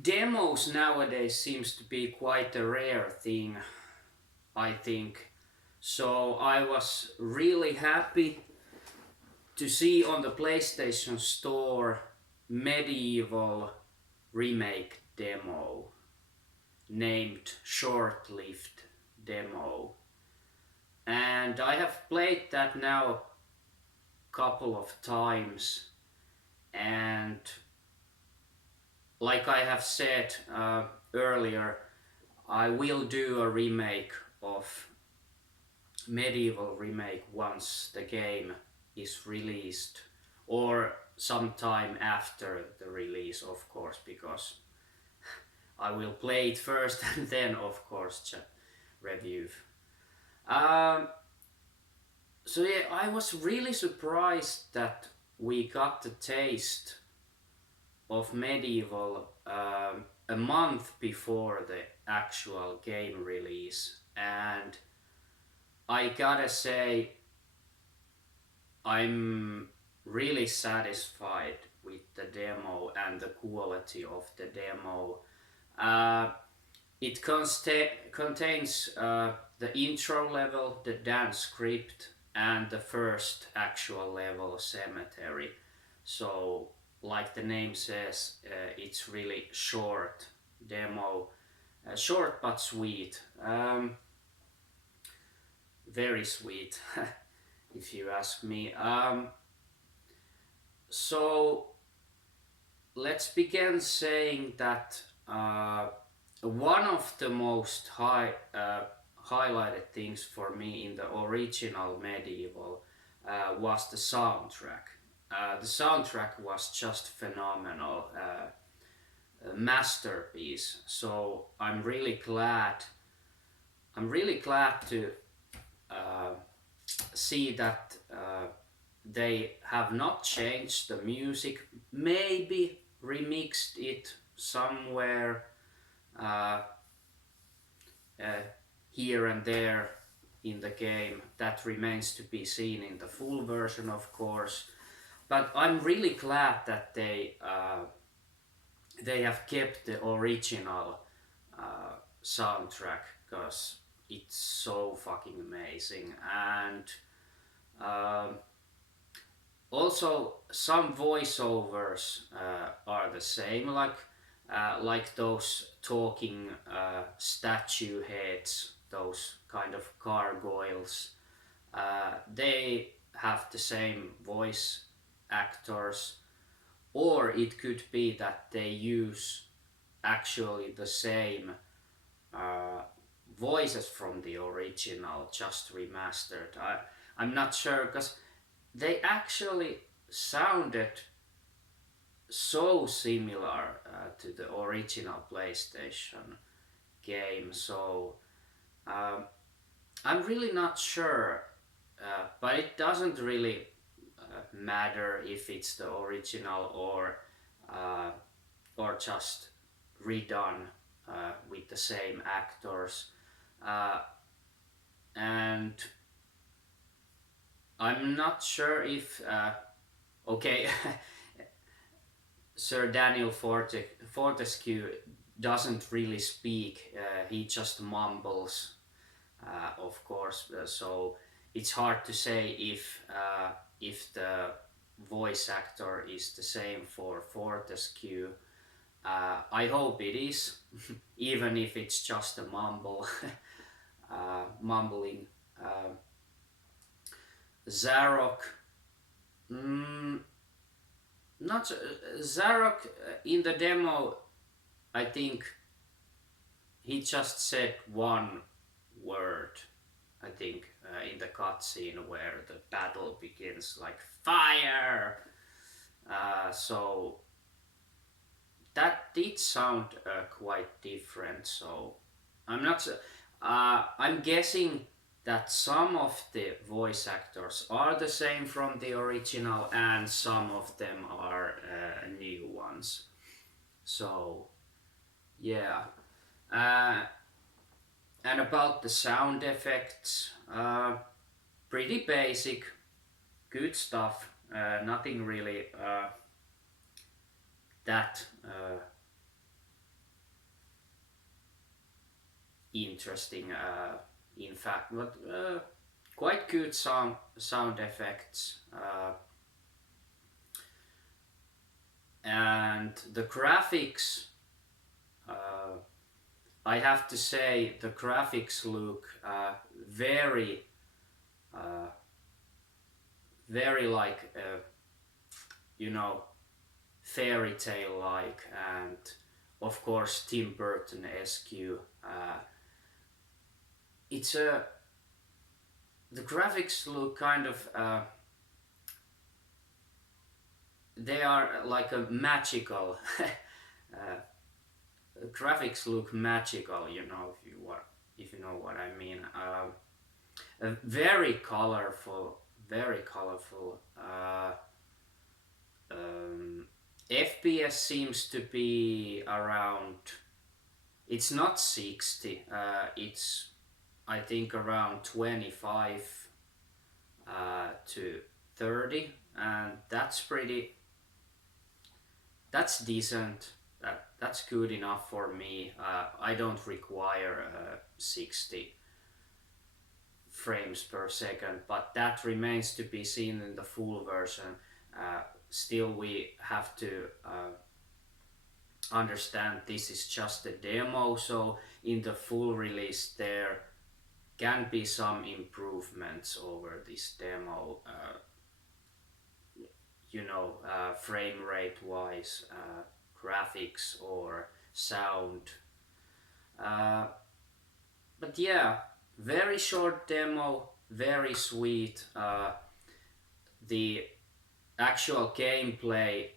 Demos nowadays seems to be quite a rare thing, I think. So I was really happy to see on the PlayStation Store MediEvil Remake demo named Short-Lived Demo. And I have played that now a couple of times, and like I have said earlier, I will do a remake of MediEvil Remake once the game is released, or sometime after the release, of course, because I will play it first and then, of course, review. Um, so yeah, I was really surprised that we got the taste of MediEvil a month before the actual game release, and I gotta say, I'm really satisfied with the demo and the quality of the demo. Uh, it contains the intro level, the dance script, and the first actual level, Cemetery. So, like the name says, it's really short demo, short but sweet. Very sweet, if you ask me. So let's begin saying that one of the most highlighted things for me in the original MediEvil was the soundtrack. The soundtrack was just phenomenal, a masterpiece. So I'm really glad to uh, see that they have not changed the music, maybe remixed it somewhere uh, uh, here and there in the game. That remains to be seen in the full version, of course. But I'm really glad that they have kept the original soundtrack, because it's so fucking amazing. And um, also some voiceovers are the same, like those talking statue heads, those kind of gargoyles. They have the same voice actors, or it could be that they use actually the same uh, voices from the original, just remastered. I'm not sure, because they actually sounded so similar to the original PlayStation game. So um, I'm really not sure, but it doesn't really matter if it's the original uh, or just redone with the same actors. Uh, and I'm not sure if okay, Sir Daniel Fortescue doesn't really speak. He just mumbles, of course. So it's hard to say if the voice actor is the same for Fortescue. I hope it is, even if it's just a mumbling. Uh, Zarok, mm, not Zarok in the demo. I think he just said one word. I think in the cutscene where the battle begins, like fire. So that did sound quite different. So I'm not. I'm guessing that some of the voice actors are the same from the original, and some of them are new ones. So yeah. Uh, and about the sound effects, pretty basic, good stuff. Nothing really that interesting, in fact, but quite good sound effects, and the graphics. Uh, I have to say the graphics look very, uh, very like you know, fairy tale like, and of course Tim Burton esque. It's a The graphics look kind of they are like a magical. uh, Graphics look magical, you know, if you know what I mean. Very colorful, very colorful. Um, FPS seems to be around. It's not 60. It's, I think, around 25 to 30, and that's decent. That's good enough for me. I don't require 60 frames per second, but that remains to be seen in the full version. Still, we have to understand this is just a demo, so in the full release there can be some improvements over this demo, frame rate wise, graphics or sound. Uh, but yeah, very short demo, very sweet. The actual gameplay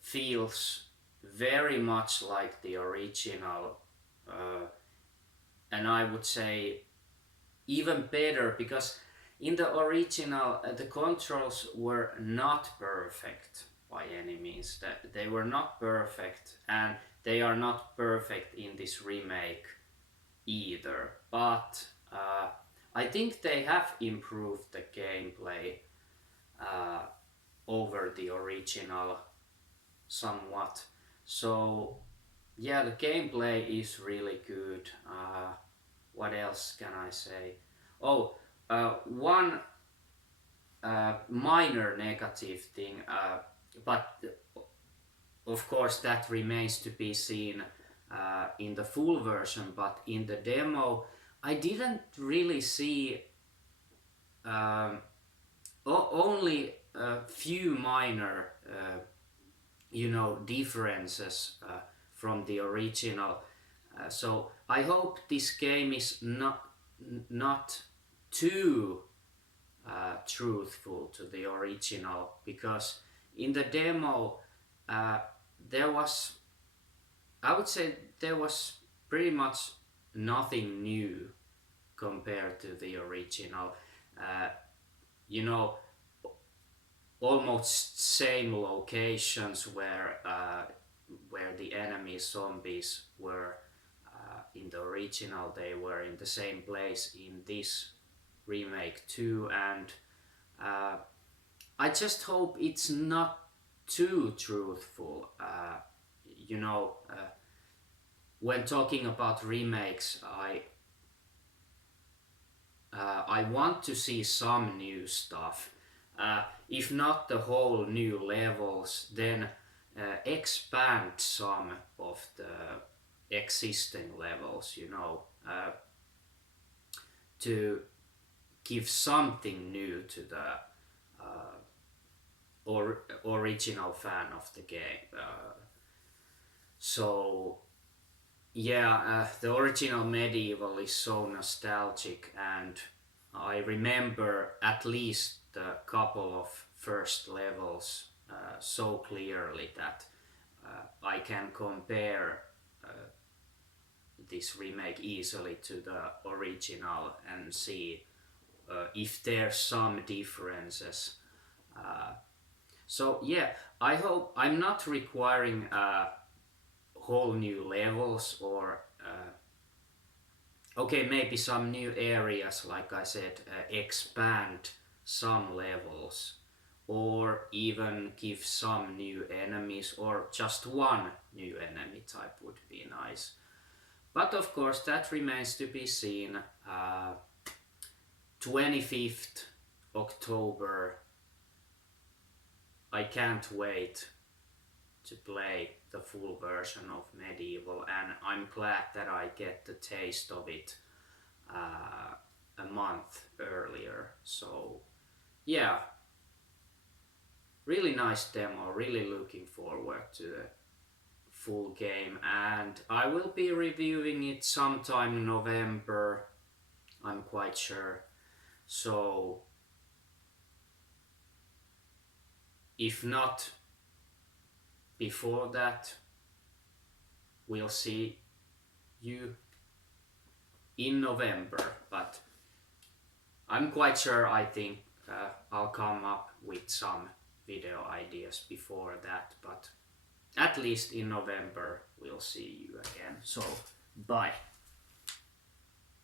feels very much like the original, and I would say even better, because in the original the controls were not perfect by any means. That they were not perfect, and they are not perfect in this remake either. But I think they have improved the gameplay uh, over the original somewhat. So yeah, the gameplay is really good. What else can I say? Oh, one minor negative thing, but of course that remains to be seen in the full version. But in the demo, I didn't really see only a few minor, differences from the original. So I hope this game is not too truthful to the original, because in the demo uh, there was, I would say, there was pretty much nothing new compared to the original. Uh, you know, Almost same locations where the enemy zombies were in the original. They were in the same place in this remake too, and uh, I just hope it's not too truthful. You know, when talking about remakes, I want to see some new stuff. If not the whole new levels, then expand some of the existing levels, to give something new to the original fan of the game. So yeah, the original MediEvil is so nostalgic, and I remember at least a couple of first levels so clearly that I can compare this remake easily to the original and see if there's some differences. So yeah, I hope I'm not requiring whole new levels, or okay, maybe some new areas, like I said, expand some levels, or even give some new enemies, or just one new enemy type would be nice. But of course, that remains to be seen. 25th October, I can't wait to play the full version of MediEvil, and I'm glad that I get the taste of it a month earlier. So yeah, really nice demo, really looking forward to the full game, and I will be reviewing it sometime in November, I'm quite sure. So if not before that, we'll see you in November, but I'm quite sure I think I'll come up with some video ideas before that, but at least in November we'll see you again. So bye.